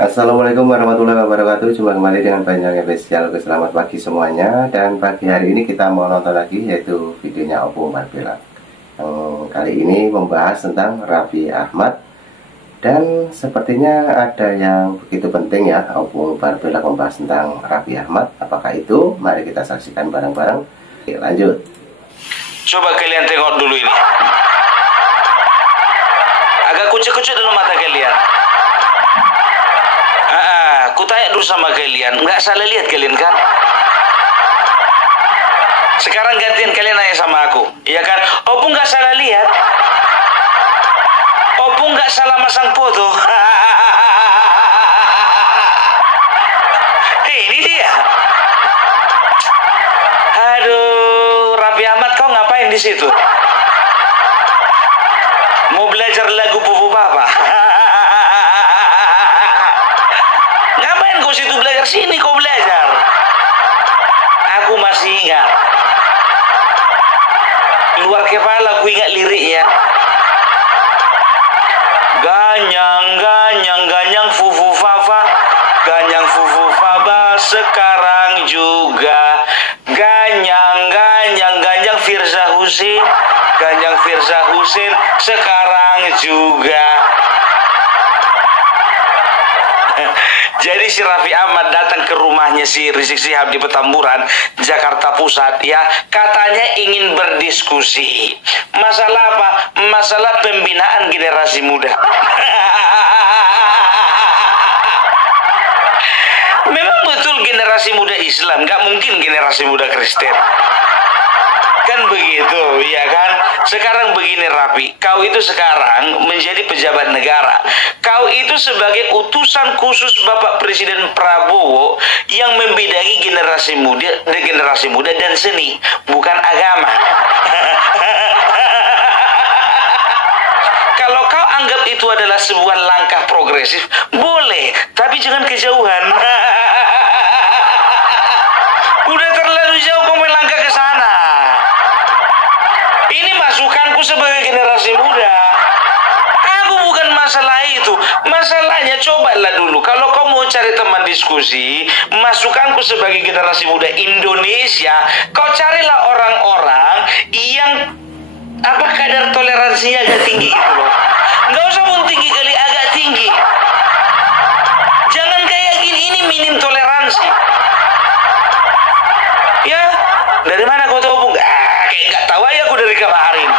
Assalamualaikum warahmatullahi wabarakatuh. Jumpa kembali dengan Banyang Spesial. Selamat pagi semuanya. Dan pagi hari ini kita mau nonton lagi, yaitu videonya Oppo Marbella. Yang kali ini membahas tentang Raffi Ahmad. Dan sepertinya ada yang begitu penting ya, Oppo Marbella membahas tentang Raffi Ahmad. Apakah itu? Mari kita saksikan bareng-bareng. Oke, lanjut. Coba kalian tengok dulu ini. Agak kucuk-kucuk dalam mata kalian. Aku tanya dulu sama kalian, nggak salah lihat kalian kan? Sekarang gantian kalian nanya sama aku, iya kan? Oppo nggak salah lihat, Oppo nggak salah masang foto. Ini dia. Aduh, Raffi Ahmad, kau ngapain di situ? Mau belajar lagu Pupu Papa? Kau situ belajar, sini kau belajar. Aku masih ingat. Luar kepala aku ingat liriknya. Ganyang, ganyang, ganyang, fufu fafa. Ganyang, fufu faba, sekarang juga. Ganyang, ganyang, ganyang, Firza Husin. Ganyang, Firza Husin, sekarang juga. Jadi si Raffi Ahmad datang ke rumahnya si Rizik Syihab di Petamburan, Jakarta Pusat ya. Katanya ingin berdiskusi. Masalah apa? Masalah pembinaan generasi muda. Memang betul generasi muda Islam, gak mungkin generasi muda Kristen. Kan begitu, ya kan? Sekarang begini Raffi, kau itu sekarang menjadi pejabat negara. Kau itu sebagai utusan khusus Bapak Presiden Prabowo yang membidangi generasi muda dan seni, bukan agama. Kalau kau anggap itu adalah sebuah langkah progresif, boleh, tapi jangan kejauhan. Udah terlalu jauh kau melangkah ke sana. Ini masukanku sebagai generasi muda. Aku bukan masalah itu. Masalahnya cobalah dulu. Kalau kau mau cari teman diskusi, masukanku sebagai generasi muda Indonesia, kau carilah orang-orang yang kadar toleransinya agak tinggi gitu loh. Nggak usah pun tinggi kali, agak tinggi. Jangan kayak gini, ini minim toleransi. Ya, dari mana kau tahu? Kayak nggak tahu aja aku dari kemarin.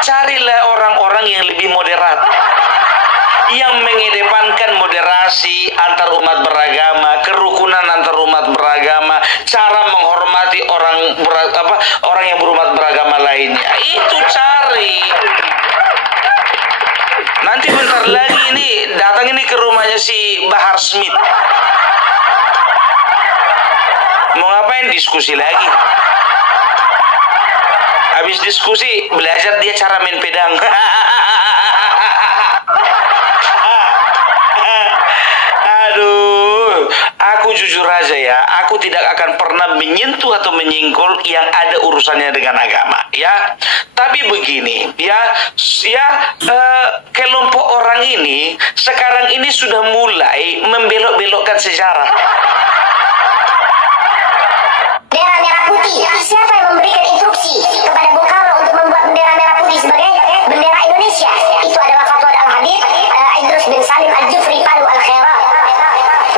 Carilah orang-orang yang lebih moderat, yang mengedepankan moderasi antar umat beragama, kerukunan antar umat beragama, cara menghormati orang yang berumat beragama lainnya. Itu cari. Nanti bentar lagi ini datang ini ke rumahnya si Bahar Smith. Mau ngapain? Diskusi lagi. Habis diskusi, belajar dia cara main pedang. Aduh, aku jujur aja ya, aku tidak akan pernah menyentuh atau menyingkul yang ada urusannya dengan agama, ya. Tapi begini, kelompok orang ini sekarang ini sudah mulai membelok-belokkan sejarah. Bendera merah putih, siapa yang memberikan instruksi kepada Bung Karno untuk membuat bendera merah putih sebagai bendera Indonesia? Itu adalah fatwa Al-Habib Idrus bin Salim Al-Jufri Palu Al-Khairat.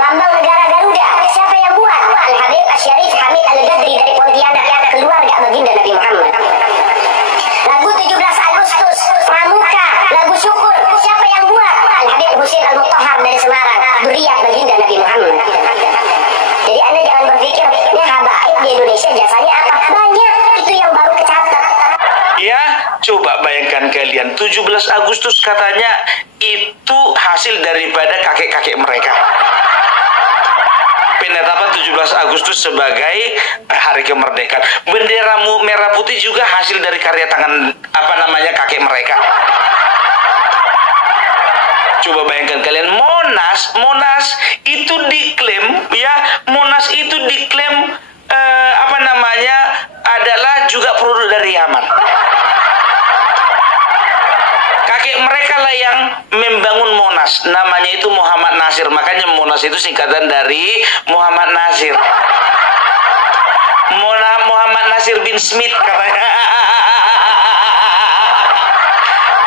Lambang negara Garuda, siapa yang buat? Al-Habib Asyarif Hamid Al-Gadri dari Pontianak, keluarga baginda Nabi Muhammad. Lagu 17 Agustus, Pramuka, lagu syukur, siapa yang buat? Al-Habib Husin Al-Mutahhar dari Semarang, zuriat baginda Nabi Muhammad. Jadi Anda jangan berpikir, ini habaib di Indonesia jasanya apa? Banyak, itu yang baru kecatat. Ya, coba bayangkan kalian, 17 Agustus katanya itu hasil daripada kakek-kakek mereka. Penetapan 17 Agustus sebagai hari kemerdekaan. Bendera merah putih juga hasil dari karya tangan kakek mereka. Coba bayangkan kalian, Monas itu diklaim ya, Monas itu diklaim adalah juga produk dari Yaman. Kakek mereka lah yang membangun Monas, namanya itu Muhammad Nasir. Makanya Monas itu singkatan dari Muhammad Nasir. Muhammad Nasir bin Smith katanya.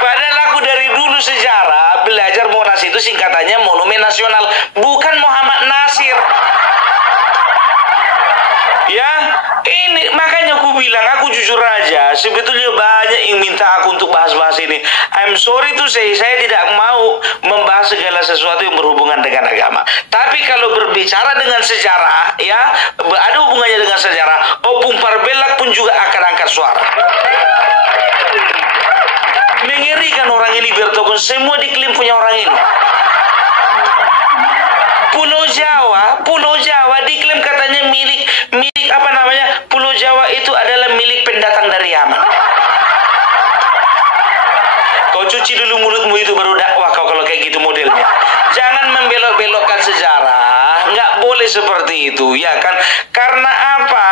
Padahal aku dari dulu sejarah belajar Monas itu singkatannya Monumen Nasional, bukan Muhammad Nasir. Ya, ini makanya aku bilang, aku jujur aja, sebetulnya banyak yang minta aku untuk bahas-bahas ini. I'm sorry to say, saya tidak mau membahas segala sesuatu yang berhubungan dengan agama. Tapi kalau berbicara dengan sejarah, ya, ada hubungannya dengan sejarah, Opung Parbelak pun juga akan angkat suara. Mengerikan orang ini, Bertokun, semua diklaim punya orang ini. Pulau Jawa diklaim katanya milik apa namanya? Pulau Jawa itu adalah milik pendatang dari Yaman. Kau cuci dulu mulutmu itu baru dakwah kau kalau kayak gitu modelnya. Jangan membelok-belokkan sejarah. Nggak boleh seperti itu, ya kan? Karena apa?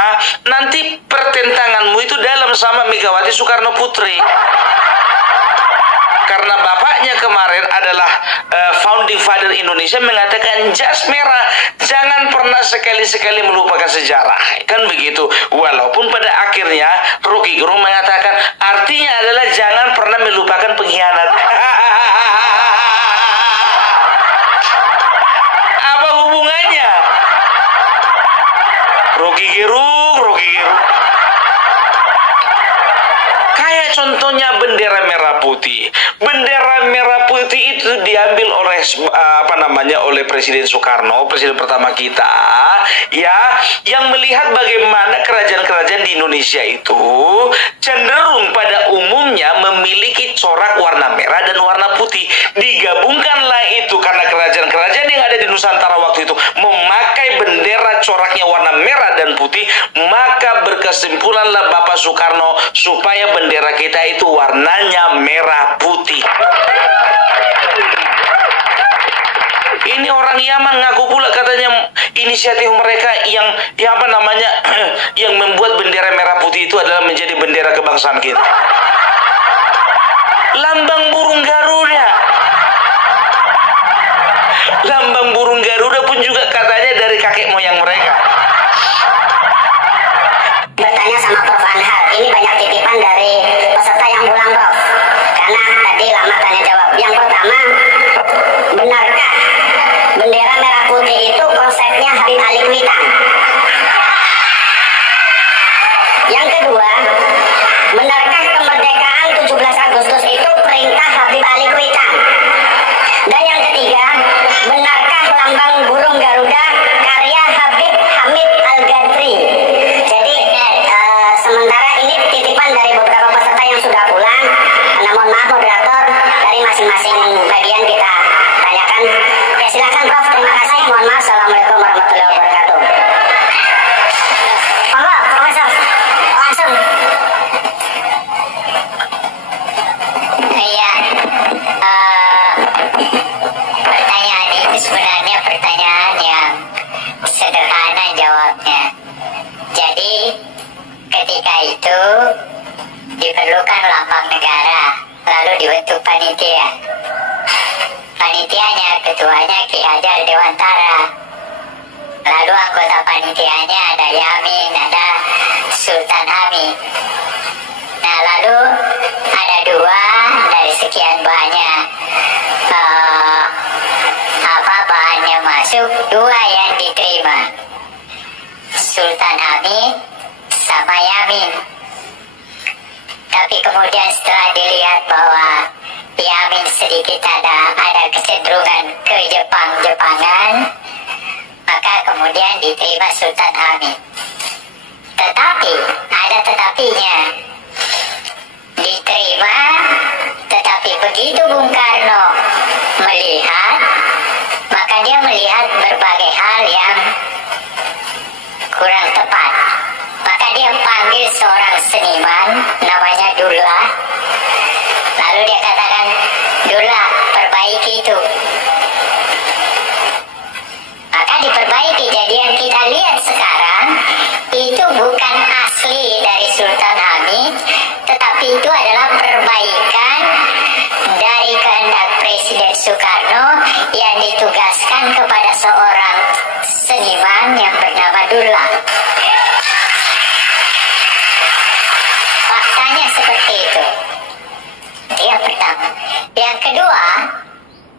Nanti pertentanganmu itu dalam sama Megawati Soekarno Putri. Karena bapaknya kemarin adalah founding father Indonesia, mengatakan jas merah, jangan pernah sekali-sekali melupakan sejarah, kan begitu. Walaupun pada akhirnya Rocky Gerung mengatakan artinya adalah jangan pernah melupakan pengkhianat. Apa hubungannya? Rocky Gerung. Kayak contohnya bendera merah putih. Bendera merah putih itu diambil oleh oleh Presiden Soekarno, presiden pertama kita, ya, yang melihat bagaimana kerajaan-kerajaan di Indonesia itu cenderung pada umumnya memiliki corak warna merah dan warna putih. Digabungkanlah itu karena kerajaan-kerajaan yang ada di Nusantara waktu itu memakai bendera coraknya warna merah dan putih, maka berkesimpulanlah Bapak Soekarno supaya bendera kita itu warnanya merah putih. Ini orang Yaman ngaku pula katanya inisiatif mereka yang yang membuat bendera merah putih itu adalah menjadi bendera kebangsaan kita. Lambang burung Garuda. Lambang burung Garuda pun juga katanya dari kakek moyang mereka. Bertanya sama Prof. Anhar, ini banyak titipan dari peserta yang pulang, Prof. Karena tadi lama tanya jawab. Yang pertama, benarkah bendera merah putih itu konsepnya Habib Ali Kuitang? Yang kedua, benarkah kemerdekaan 17 Agustus itu perintah Habib Ali Kuitang? Dan yang ketiga, benarkah lambang burung Garuda karya Habib Hamid Al-Ghazali? Jadi sementara ini titipan dari beberapa peserta yang sudah pulang. Namun maaf moderator, dari masing-masing bagian kita tanyakan. Ya silakan Prof, terima kasih. Mohon maaf. Assalamualaikum warahmatullahi wabarakatuh. Monggo Profesor, langsung. Iya, pertanyaan itu sebenarnya pertanyaan yang sederhana jawabnya. Jadi ketika itu diperlukan lambang negara, lalu dibentuk panitia. Panitianya, ketuanya Ki Hajar Dewantara. Lalu anggota panitianya ada Yamin, ada Sultan Hamid. Nah, lalu ada dua dari sekian banyak bahannya masuk, dua yang diterima, Sultan Hamid sama Yamin. Tapi kemudian setelah dilihat bahwa Yamin sedikit ada kecenderungan ke Jepangan, maka kemudian diterima Sultan Hamid. Tetapi ada tetapinya. Diterima, tetapi begitu Bung Karno melihat, maka dia melihat berbagai hal yang kurang tepat. Maka dia panggil seorang seniman namanya Dulla. Lalu dia katakan, Dulla, perbaiki itu. Maka diperbaiki. Jadi yang kita lihat sekarang itu bukan asli dari Sultan Hamid, tetapi itu adalah perbaikan dari kehendak Abdullah. Faktanya seperti itu. Itu yang pertama. Yang kedua,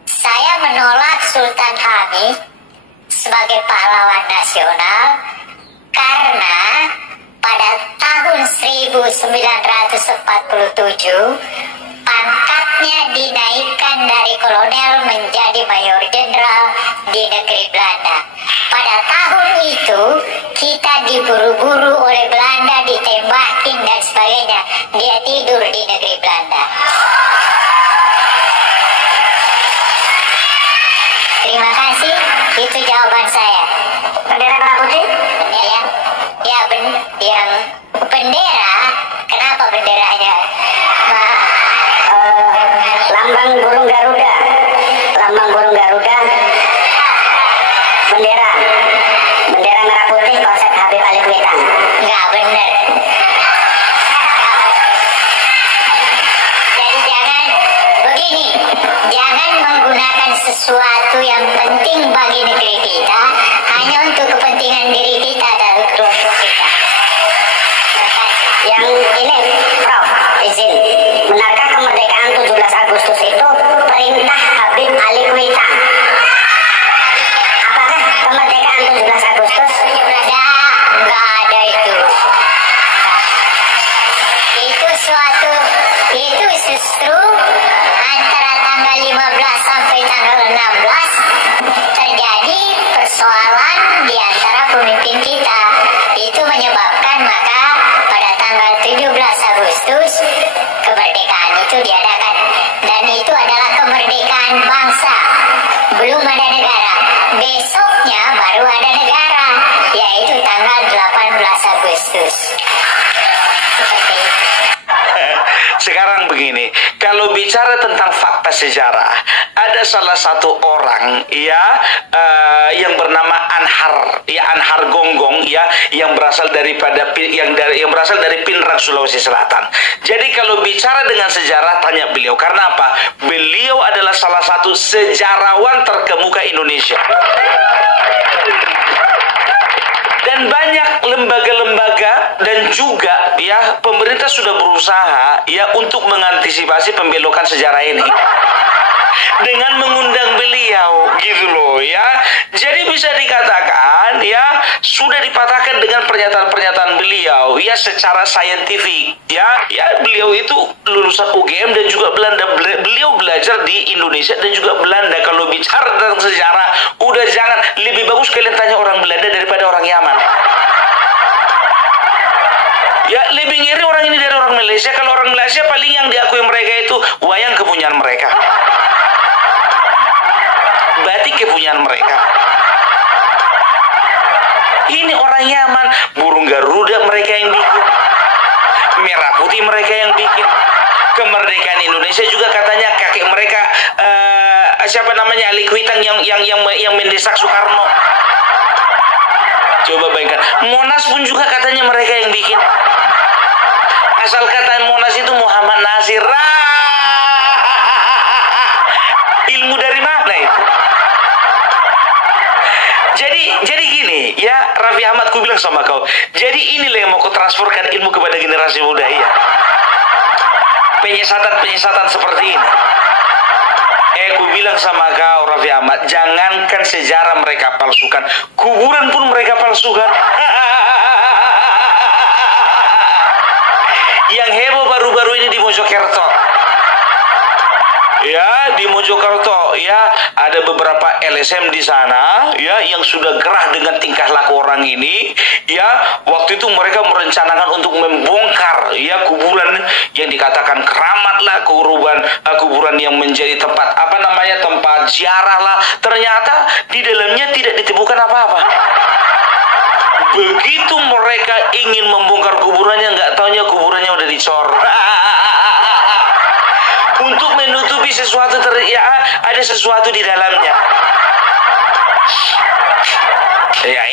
saya menolak Sultan Hamid sebagai pahlawan nasional karena pada tahun 1947 pangkatnya dinaikkan dari kolonel menjadi mayor jenderal di negeri Belanda. Pada tahun itu kita diburu-buru oleh Belanda, ditembakin dan sebagainya. Dia tidur di negeri Belanda. Terima kasih, itu jawaban saya. Bendera merah putih? Yang bendera, kenapa benderanya? Lambang burung Garuda. Lambang burung Garuda. Bendera merah putih konsep Habib Ali Kuitang. Nggak benar. Jadi jangan menggunakan sesuatu yang penting bagi negeri kita hanya untuk kepentingan diri kita dan kelompok kita. Yang ini, Prof, izin. Benarkah kemerdekaan 17 Agustus itu perintah Habib Ali Kuitang? Apakah kemerdekaan 17 Agustus? Nggak ada itu. Itu justru antara tanggal 15 sampai tanggal 16 terjadi persoalan di antara pemimpin kita. Itu menyebabkan maka pada tanggal 17 Agustus kemerdekaan itu diadakan. Dan itu adalah kemerdekaan bangsa. Belum ada negara. Besoknya baru ada negara, yaitu tanggal 18 Agustus. Seperti itu. Sekarang begini, kalau bicara tentang fakta sejarah, ada salah satu orang yang bernama Anhar Gonggong yang berasal dari Pinrang, Sulawesi Selatan. Jadi kalau bicara dengan sejarah, tanya beliau. Karena apa? Beliau adalah salah satu sejarawan terkemuka Indonesia. Dan banyak lembaga-lembaga dan juga pemerintah sudah berusaha untuk mengantisipasi pembelokan sejarah ini dengan mengundang beliau gitu loh ya. Jadi bisa dikatakan sudah dipatahkan dengan pernyataan-pernyataan beliau secara saintifik beliau itu lulusan UGM dan juga Belanda. Beliau belajar di Indonesia dan juga Belanda. Kalau bicara tentang sejarah, udah jangan, lebih bagus kalian tanya orang Belanda daripada orang Yaman. Lebih ngiri orang ini dari orang Malaysia. Kalau orang Malaysia paling yang diakui mereka itu wayang kepunyaan mereka, batik kepunyaan mereka. Ini orang Yaman, burung Garuda mereka yang bikin, merah putih mereka yang bikin. Kemerdekaan Indonesia juga katanya kakek mereka Ali Kuitang yang mendesak Soekarno. Coba bayangkan, Monas pun juga katanya mereka yang bikin. Asal kata Monas itu Muhammad Nasir. Ilmu dari mana itu? Jadi gini Raffi Ahmad, ku bilang sama kau. Jadi inilah yang mau kau transferkan ilmu kepada generasi muda Penyesatan seperti ini. Ku bilang sama kau Raffi Ahmad, jangankan sejarah mereka palsukan, kuburan pun mereka palsukan. Yang heboh baru-baru ini di Mojokerto. Di Mojokerto ada beberapa LSM di sana yang sudah gerah dengan tingkah laku orang ini. Waktu itu mereka merencanakan untuk membongkar kuburan yang dikatakan keramat lah, kuburan yang menjadi tempat tempat ziarah lah. Ternyata di dalamnya tidak ditemukan apa-apa. Begitu mereka ingin membongkar kuburannya, nggak taunya kuburannya udah dicor. Untuk menutupi sesuatu, ada sesuatu di dalamnya.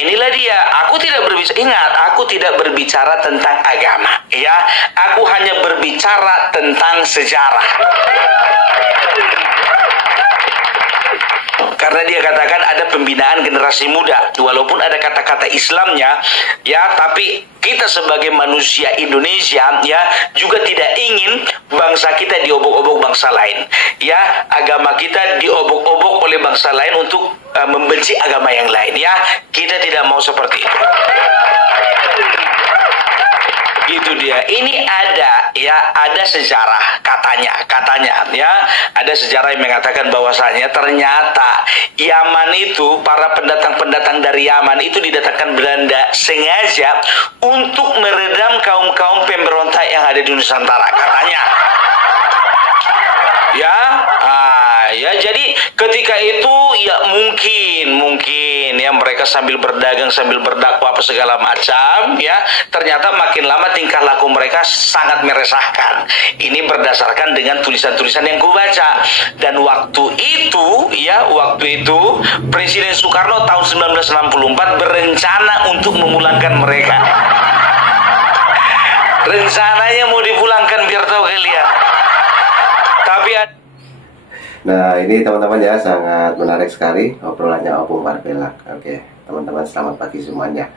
Inilah dia. Aku tidak berbicara tentang agama. Aku hanya berbicara tentang sejarah. Karena dia katakan ada pembinaan generasi muda, walaupun ada kata-kata Islamnya, ya, tapi kita sebagai manusia Indonesia, ya, juga tidak ingin bangsa kita diobok-obok bangsa lain, ya, agama kita diobok-obok oleh bangsa lain untuk membenci agama yang lain, ya, kita tidak mau seperti itu. Itu dia. Ini ada, ya, ada sejarah katanya ya, ada sejarah yang mengatakan bahwasanya ternyata Yaman itu, para pendatang dari Yaman itu didatangkan Belanda sengaja untuk meredam kaum-kaum pemberontak yang ada di Nusantara katanya. Ya, ya, jadi ketika itu ya mungkin ya mereka sambil berdagang, sambil berdakwah apa segala macam, ya, ternyata makin lama tingkah laku mereka sangat meresahkan. Ini berdasarkan dengan tulisan-tulisan yang kubaca. Dan waktu itu Presiden Soekarno tahun 1964 berencana untuk memulangkan mereka. Rencananya mau dipulangkan, biar tahu kalian. Tapi Nah, ini teman-teman ya, sangat menarik sekali obrolannya Opung Marbelak. Oke, teman-teman, selamat pagi semuanya.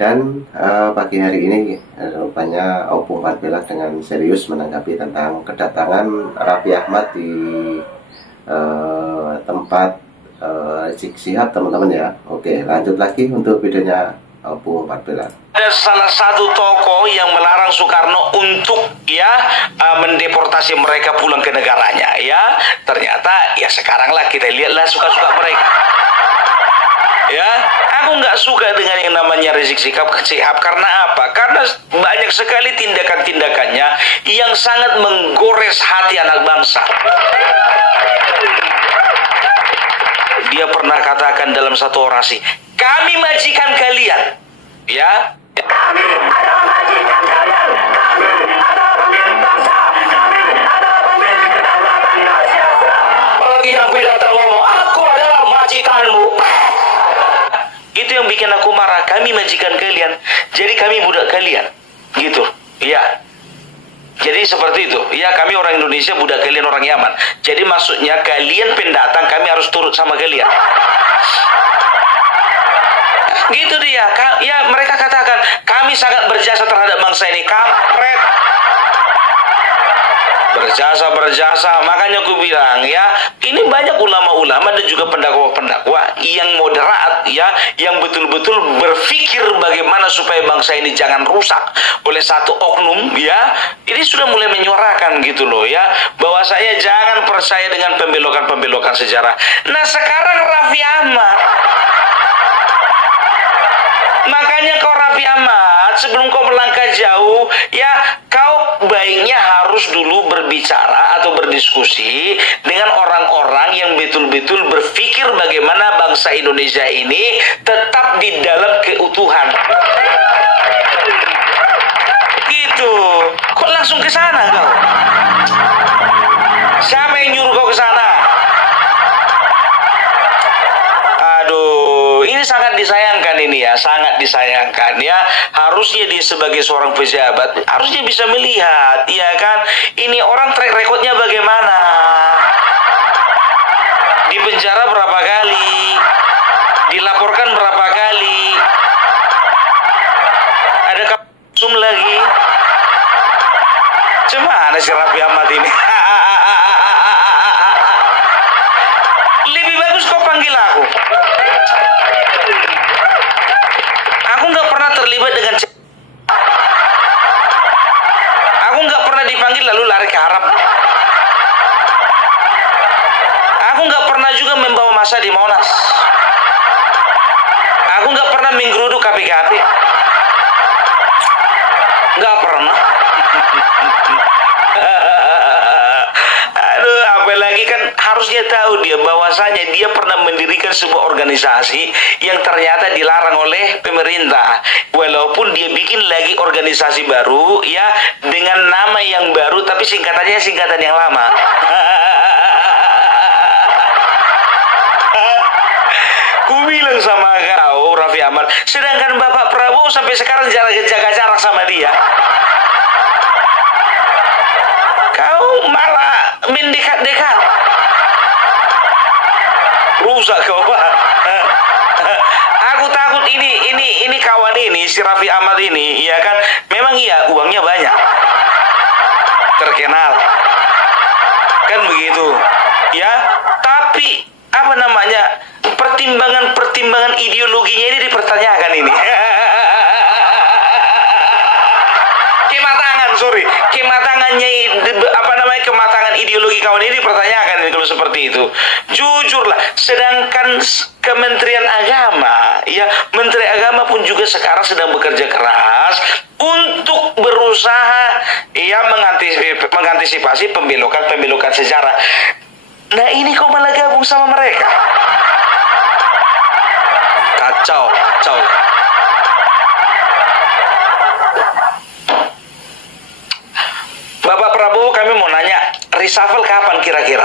Dan pagi hari ini rupanya Opung Marbelak dengan serius menanggapi tentang kedatangan Raffi Ahmad di tempat Rizik Syihab, teman-teman ya. Oke, lanjut lagi untuk videonya Opung Marbelak. Ada salah satu tokoh yang melarang Soekarno untuk mendeportasi mereka pulang ke negaranya, ya. Ternyata ya sekaranglah kita lihatlah suka-suka mereka. Ya, aku nggak suka dengan yang namanya Rizik Syihab karena apa? Karena banyak sekali tindakan-tindakannya yang sangat menggores hati anak bangsa. Dia pernah katakan dalam satu orasi, "Kami majikan kalian." Ya. Kami adalah majikan kalian. Kami adalah pemilik bangsa. Kami adalah pemilik kedaulatan Indonesia. Apalagi yang pidato ngomong, aku adalah majikanmu. Itu yang bikin aku marah. Kami majikan kalian, jadi kami budak kalian, gitu. Ya. Jadi seperti itu. Ya, kami orang Indonesia, budak kalian orang Yaman. Jadi maksudnya kalian pendatang, kami harus turut sama kalian. Gitu dia. Ya, mereka katakan kami sangat berjasa terhadap bangsa ini. Kampret. Berjasa. Makanya aku bilang, ya, ini banyak ulama-ulama dan juga pendakwa-pendakwa yang moderat, ya, yang betul-betul berpikir bagaimana supaya bangsa ini jangan rusak oleh satu oknum, ya. Ini sudah mulai menyuarakan gitu loh, ya, bahwa saya jangan percaya dengan pembelokan-pembelokan sejarah. Nah, sekarang Raffi Ahmad, makanya kau Raffi Ahmad, sebelum kau melangkah jauh, ya, kau baiknya harus dulu berbicara atau berdiskusi dengan orang-orang yang betul-betul berpikir bagaimana bangsa Indonesia ini tetap di dalam keutuhan. Gitu. Kok langsung ke sana kau? Siapa yang nyuruh kau ke sana? Ini sangat disayangkan ini ya, sangat disayangkan ya. Harusnya dia sebagai seorang pejabat harusnya bisa melihat, ya kan, ini orang track recordnya bagaimana, di penjara berapa kali, dilaporkan berapa kali, ada kapsum lagi. Gimana si Raffi Ahmad ini? Lebih bagus kau panggil aku. Aku nggak pernah terlibat dengan, aku nggak pernah dipanggil lalu lari ke Arab. Aku nggak pernah juga membawa massa di Monas. Aku nggak pernah menggeruduk KPKP. Nggak pernah. Aduh, apalagi kan harusnya tahu dia bahwasanya dia pernah mendirikan sebuah organisasi yang ternyata dilarang oleh pemerintah. Walaupun dia bikin lagi organisasi baru, ya, dengan nama yang baru tapi singkatannya singkatan yang lama. Ku bilang sama kau Raffi Ahmad, sedangkan Bapak Prabowo sampai sekarang jaga jarak sama dia. Kau malah mendekat-dekat. rusak kau Pak. Aku takut ini kawan ini si Raffi Ahmad ini, ya kan, memang iya uangnya banyak, terkenal, kan begitu, ya. Tapi apa namanya, pertimbangan ideologinya ini dipertanyakan ini. Kematangan ideologi kawan ini dipertanyakan ini kalau seperti itu. Jujurlah, sedangkan Kementerian Agama, ya, Menteri Agama pun juga sekarang sedang bekerja keras untuk berusaha ya mengantisipasi pembelokan sejarah. Nah, ini kok malah gabung sama mereka? Kacau. Bapak Prabowo, kami mau nanya, reshuffle kapan kira-kira?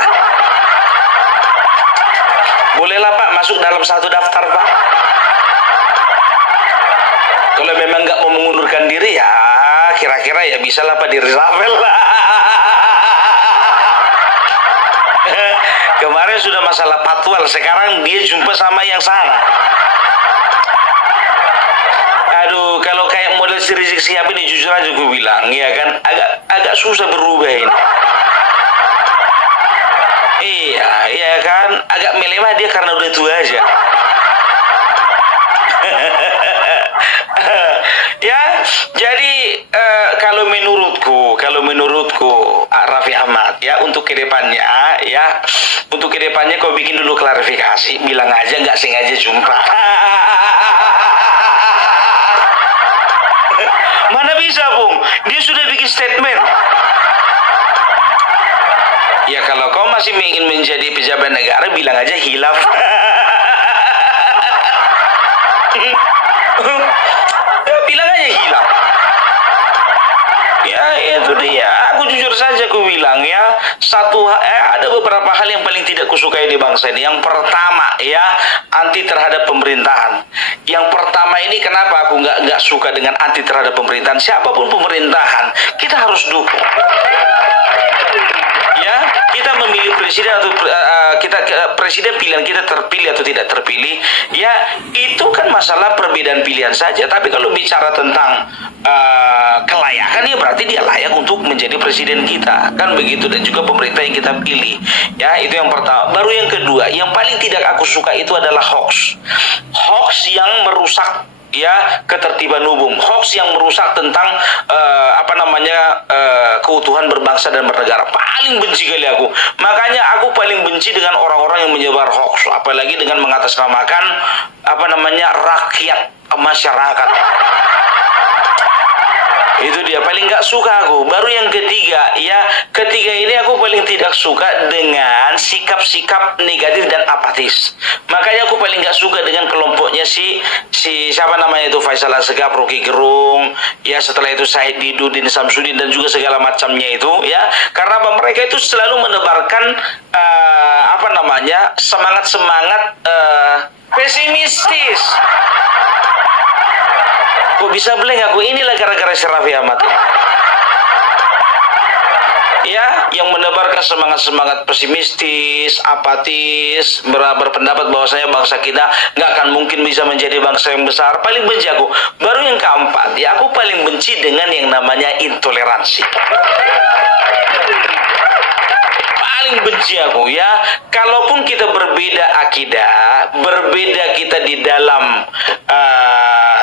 Bolehlah Pak masuk dalam satu daftar Pak. Kalau memang nggak mau mengundurkan diri ya kira-kira ya bisa lah Pak di reshuffle lah. Kemarin sudah masalah patwal, sekarang dia jumpa sama yang salah. Aduh, kalau kayak model si Rizik Sihab ini jujur aja gue bilang, ya kan, agak susah berubah ini. Iya kan, agak melemah dia karena udah tua aja. Ya, jadi kalau menurutku Raffi Ahmad ya untuk kedepannya kau bikin dulu klarifikasi, bilang aja nggak sengaja jumpa. Mana bisa Bung, dia sudah bikin statement. Ya kalau kau masih ingin menjadi pejabat negara, bilang aja hilaf. Ya, bilang aja hilaf. Ya itu dia. Aku jujur saja aku bilang ya, ada beberapa hal yang paling tidak kusukai di bangsa ini. Yang pertama ya, anti terhadap pemerintahan. Yang pertama ini kenapa aku nggak suka dengan anti terhadap pemerintahan. Siapapun pemerintahan, kita harus dukung. Ya, kita memilih presiden atau presiden pilihan kita terpilih atau tidak terpilih, ya itu kan masalah perbedaan pilihan saja. Tapi kalau bicara tentang kelayakan, ya berarti dia layak untuk menjadi presiden kita, kan begitu, dan juga pemerintah yang kita pilih. Ya, itu yang pertama. Baru yang kedua, yang paling tidak aku suka itu adalah hoax yang merusak ya ketertiban umum, hoax yang merusak tentang keutuhan berbangsa dan bernegara. Paling benci kali aku. Makanya aku paling benci dengan orang-orang yang menyebar hoax, apalagi dengan mengatasnamakan rakyat, masyarakat. Itu dia paling nggak suka aku. Baru yang ketiga ini aku paling tidak suka dengan sikap-sikap negatif dan apatis. Makanya aku paling nggak suka dengan kelompoknya si siapa namanya itu, Faisal Asegaf, Rocky Gerung, ya setelah itu Said Didu, Din Samsudin dan juga segala macamnya itu, ya karena mereka itu selalu menebarkan semangat pesimistis. Kok bisa blank aku? Inilah gara-gara si Raffi Ahmad. Ya, yang menebarkan semangat pesimistis, apatis, berpendapat bahwasanya bangsa kita nggak akan mungkin bisa menjadi bangsa yang besar. Paling benci aku. Baru yang keempat, ya aku paling benci dengan yang namanya intoleransi. Paling benci aku ya, kalaupun kita berbeda akidah, berbeda kita di dalam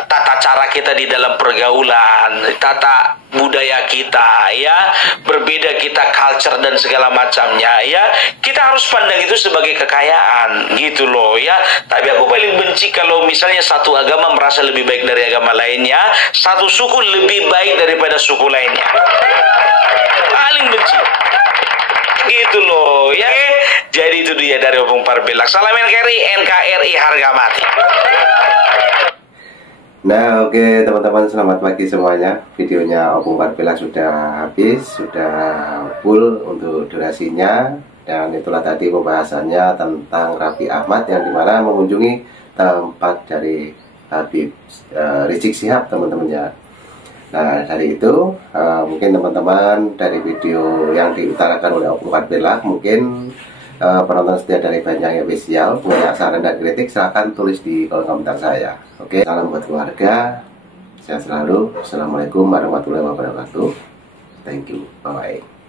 tata cara kita di dalam pergaulan, tata budaya kita, ya berbeda kita culture dan segala macamnya, ya kita harus pandang itu sebagai kekayaan gitu loh ya. Tapi aku paling benci kalau misalnya satu agama merasa lebih baik dari agama lainnya, satu suku lebih baik daripada suku lainnya. Paling benci gitu loh ya. Jadi itu dia dari Opung Parbelak. Salam NKRI harga mati. Nah oke teman-teman, selamat pagi semuanya. Videonya Opung Parbelak sudah habis, sudah full untuk durasinya. Dan itulah tadi pembahasannya tentang Raffi Ahmad, yang dimana mengunjungi tempat dari Habib Rizik Sihab teman-temannya. Nah dari itu mungkin teman-teman dari video yang diutarakan oleh Opung Parbelak mungkin penonton setia dari Banjang Official. Punya saran dan kritik silahkan tulis di kolom komentar saya. Oke, salam buat keluarga, sehat selalu. Assalamualaikum warahmatullahi wabarakatuh. Thank you, bye bye.